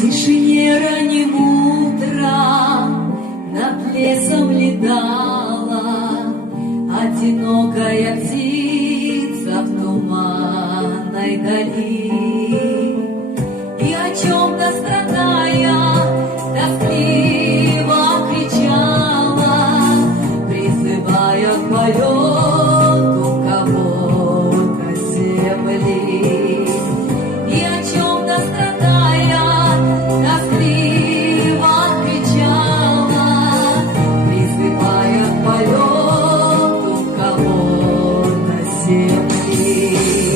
тишине ранним утром над лесом летала одинокая птица в туманной дали. И о чем-то страдая, тоскливо кричала, призывая к полету